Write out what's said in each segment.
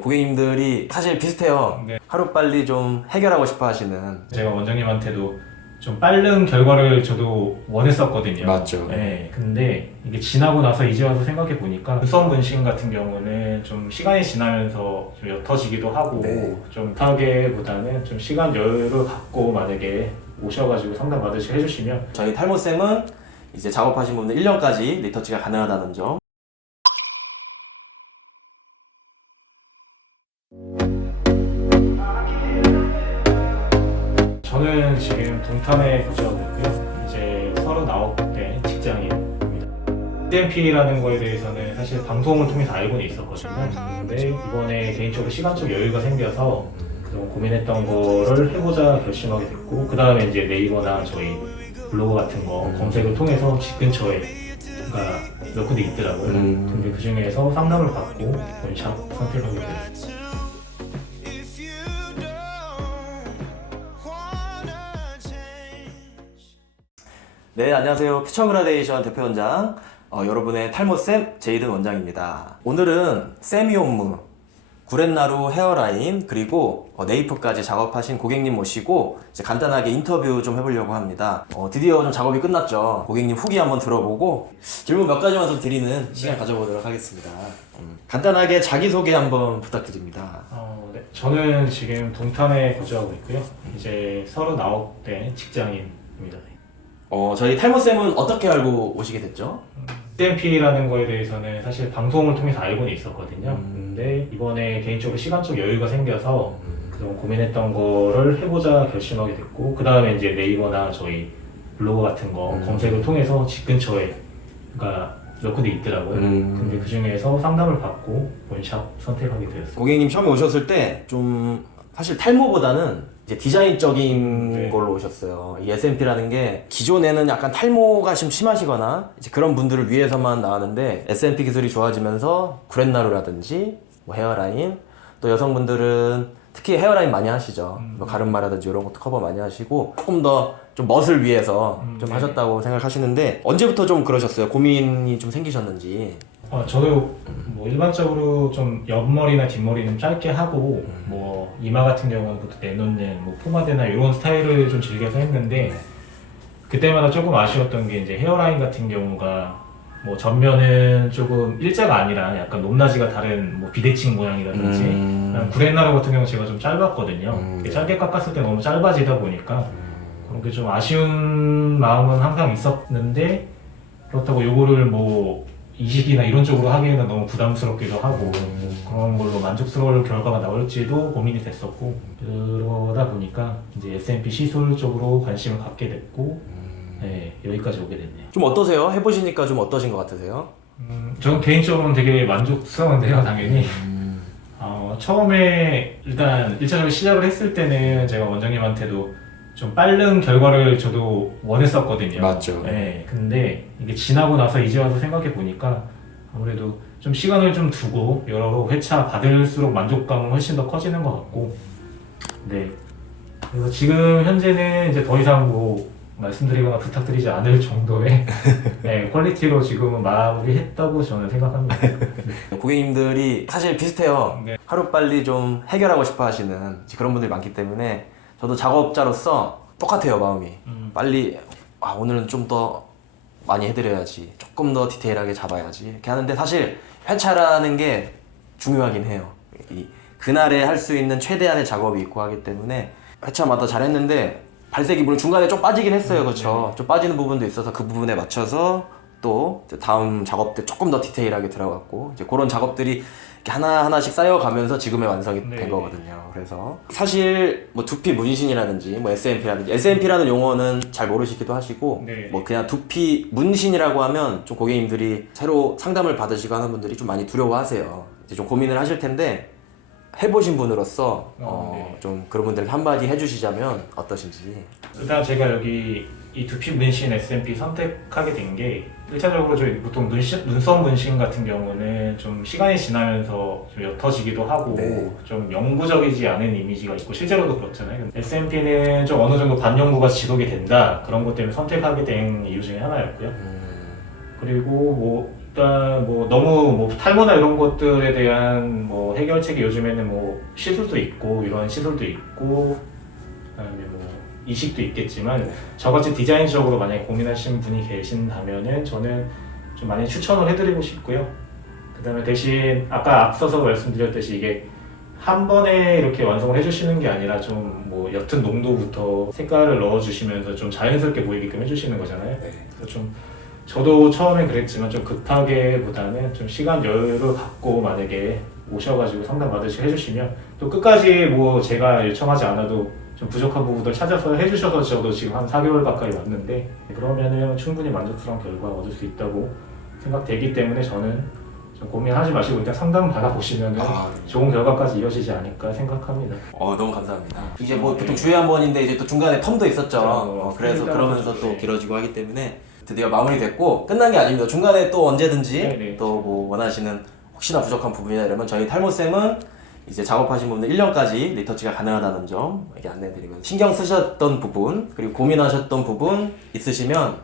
고객님들이 사실 비슷해요. 네. 하루빨리 좀 해결하고 싶어 하시는. 제가 원장님한테도 좀 빠른 결과를 저도 원했었거든요. 맞죠. 네. 근데 이게 지나고 나서 이제 와서 생각해 보니까 눈썹 문신 같은 경우는 좀 시간이 지나면서 좀 옅어지기도 하고 네. 좀 타게보다는 좀 시간 여유를 갖고 만약에 오셔가지고 상담 받으시고 해주시면 저희 탈모쌤은 이제 작업하신 분들 1년까지 리터치가 가능하다는 점. 저는 지금 동탄에 거주하고 있고요. 이제 39대 직장인입니다. SMP라는 거에 대해서는 사실 방송을 통해서 알고는 있었거든요. 근데 이번에 개인적으로 시간적 여유가 생겨서 그동안 고민했던 거를 해보자 결심하게 됐고, 그 다음에 이제 네이버나 저희 블로그 같은 거 검색을 통해서 집 근처에 몇 군데 있더라고요. 근데 그 중에서 상담을 받고 원샵 선택하게 됐어요. 네, 안녕하세요. 퓨처그라데이션 대표원장, 여러분의 탈모쌤 제이든 원장입니다. 오늘은 세미온무, 구렛나루 헤어라인, 그리고 네이프까지 작업하신 고객님 모시고 이제 간단하게 인터뷰 좀 해보려고 합니다. 드디어 좀 작업이 끝났죠. 고객님 후기 한번 들어보고 질문 몇 가지만 더 드리는 시간 가져보도록 하겠습니다. 간단하게 자기소개 한번 부탁드립니다. 네. 저는 지금 동탄에 거주하고 있고요. 이제 39대 직장인입니다. 저희 탈모쌤은 어떻게 알고 오시게 됐죠? SMP라는 거에 대해서는 사실 방송을 통해서 알고는 있었거든요. 근데 이번에 개인적으로 시간적 여유가 생겨서 그동안 고민했던 거를 해보자 결심하게 됐고, 그 다음에 이제 네이버나 저희 블로그 같은 거 검색을 통해서 집 근처에 몇 군데 있더라고요. 근데 그 중에서 상담을 받고 원샵 선택하게 되었어요. 고객님 처음에 오셨을 때 좀 사실 탈모보다는 이제 디자인적인 걸로 오셨어요. 이 SMP라는 게 기존에는 약간 탈모가 좀 심하시거나 이제 그런 분들을 위해서만 나왔는데, SMP 기술이 좋아지면서 구렛나루라든지 뭐 헤어라인, 또 여성분들은 특히 헤어라인 많이 하시죠. 뭐 가르마라든지 이런 것도 커버 많이 하시고 조금 더 좀 멋을 위해서 좀 하셨다고 생각하시는데, 언제부터 좀 그러셨어요? 고민이 좀 생기셨는지. 저도 뭐 일반적으로 좀 옆머리나 뒷머리는 짧게 하고 뭐 이마 같은 경우는 그것도 내놓는 뭐 포마드나 이런 스타일을 좀 즐겨서 했는데, 그때마다 조금 아쉬웠던 게 이제 헤어라인 같은 경우가 뭐 전면은 조금 일자가 아니라 약간 높낮이가 다른 뭐 비대칭 모양이라든지, 구렛나루 같은 경우 제가 좀 짧았거든요. 짧게 깎았을 때 너무 짧아지다 보니까 그런 게 좀 아쉬운 마음은 항상 있었는데, 그렇다고 요거를 뭐 이식이나 이런 쪽으로 하기에는 너무 부담스럽기도 하고 그런 걸로 만족스러울 결과가 나올지도 고민이 됐었고, 그러다 보니까 이제 SMP 시술 쪽으로 관심을 갖게 됐고, 네, 여기까지 오게 됐네요. 좀 어떠세요? 해보시니까 좀 어떠신 것 같으세요? 저는 개인적으로는 되게 만족스러운데요, 당연히. 처음에 일단 1차적으로 시작을 했을 때는 제가 원장님한테도 좀 빠른 결과를 저도 원했었거든요. 맞죠. 네, 근데 이게 지나고 나서 이제 와서 생각해 보니까 아무래도 좀 시간을 좀 두고 여러 회차 받을수록 만족감은 훨씬 더 커지는 것 같고, 네. 그래서 지금 현재는 이제 더 이상 뭐 말씀드리거나 부탁드리지 않을 정도의 네, 퀄리티로 지금은 마무리했다고 저는 생각합니다. 고객님들이 사실 비슷해요. 네. 하루빨리 좀 해결하고 싶어 하시는 그런 분들이 많기 때문에 저도 작업자로서 똑같아요, 마음이. 빨리 오늘은 좀 더 많이 해드려야지, 조금 더 디테일하게 잡아야지 이렇게 하는데, 사실 회차라는 게 중요하긴 해요. 그날에 할 수 있는 최대한의 작업이 있고 하기 때문에 회차마다 잘했는데 발색이 물론 중간에 좀 빠지긴 했어요. 그렇죠? 좀 빠지는 부분도 있어서 그 부분에 맞춰서 또 다음 작업 때 조금 더 디테일하게 들어갔고, 이제 그런 작업들이 이렇게 하나하나씩 쌓여가면서 지금의 완성이 된 거거든요. 그래서 사실 뭐 두피 문신이라든지 뭐 SMP라는 용어는 잘 모르시기도 하시고, 뭐 그냥 두피 문신이라고 하면 좀 고객님들이 새로 상담을 받으시고 하는 분들이 좀 많이 두려워하세요. 이제 좀 고민을 하실 텐데, 해보신 분으로서 좀 그런 분들에게 한마디 해주시자면 어떠신지. 일단 제가 여기 이 두피 문신 SMP 선택하게 된 게, 1차적으로 저희 보통 눈썹 문신 같은 경우는 좀 시간이 지나면서 좀 옅어지기도 하고 좀 영구적이지 않은 이미지가 있고 실제로도 그렇잖아요. SMP는 좀 어느 정도 반영구가 지속이 된다, 그런 것 때문에 선택하게 된 이유 중에 하나였고요. 그리고 뭐 일단 뭐 너무 뭐 탈모나 이런 것들에 대한 뭐 해결책이 요즘에는 뭐 시술도 있고 이런 시술도 있고 그다음에 뭐 이식도 있겠지만 저같이 디자인적으로 만약에 고민하시는 분이 계신다면은 저는 좀 많이 추천을 해드리고 싶고요. 그다음에 대신 아까 앞서서 말씀드렸듯이 이게 한 번에 이렇게 완성을 해주시는 게 아니라 좀 뭐 옅은 농도부터 색깔을 넣어주시면서 좀 자연스럽게 보이게끔 해주시는 거잖아요. 그래서 좀 저도 처음에 그랬지만 좀 급하게보다는 좀 시간 여유를 갖고 만약에 오셔가지고 상담 받으시고 해주시면 또 끝까지 뭐 제가 요청하지 않아도 좀 부족한 부분들 찾아서 해주셔서 저도 지금 한 4개월 가까이 왔는데 그러면은 충분히 만족스러운 결과 얻을 수 있다고 생각되기 때문에 저는 좀 고민하지 마시고 일단 상담 받아보시면은 좋은 결과까지 이어지지 않을까 생각합니다. 너무 감사합니다. 이제 뭐 보통 주에 한 번인데 이제 또 중간에 텀도 있었죠. 그래서 그러면서 또 길어지고 하기 때문에 드디어 마무리됐고 끝난 게 아닙니다. 중간에 또 언제든지 또 뭐 원하시는 혹시나 부족한 부분이나 이러면 저희 탈모쌤은 이제 작업하신 분들 1년까지 리터치가 가능하다는 점 이렇게 안내드리면서 신경 쓰셨던 부분 그리고 고민하셨던 부분 있으시면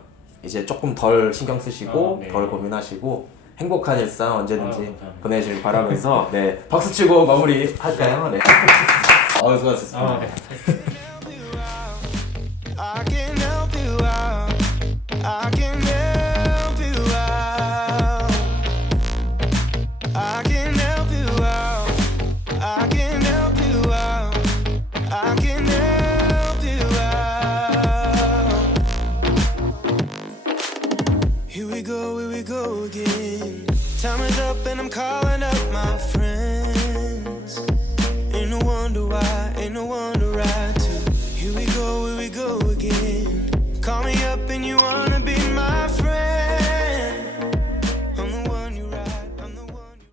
이제 조금 덜 신경 쓰시고 덜 고민하시고 행복한 일상 언제든지 보내주길 바라면서 네 박수 치고 마무리 할까요? 네. 수고하셨습니다. I can help you out. I can help you out. I can help you out. I can help you out. I can help you out. Here we go again. Time is up and I'm calling up.